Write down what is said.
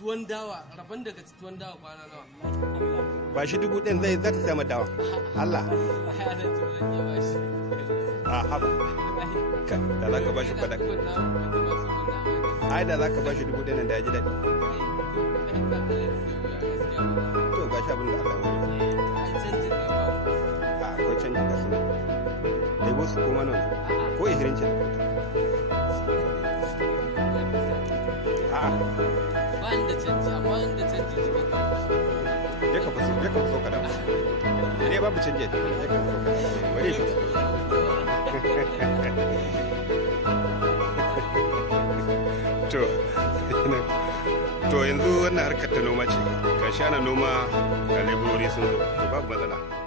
tuwan dawa, rabon daga tuwan dawa kwana nawa? Ba shi 1000 zai zata sama dawa. Allah. A haba. Da za ka ba shi fadak. Ai da za ka ba shi 1000 nan da ya ji daɗi. To ba shi abin da Allah ya yi. A akwai canji ga su. Dai wasu kuma nan ko ihirin ce. A'a. Ba inda canji, amma inda canji jikin ka. Ya ka so ka dawo. Ne babu canji. Ya ka so. Bari ka. To yanzu wannan harkar ta noma ce. Kashi ana noma ga leburori sun zo. To babu matsala.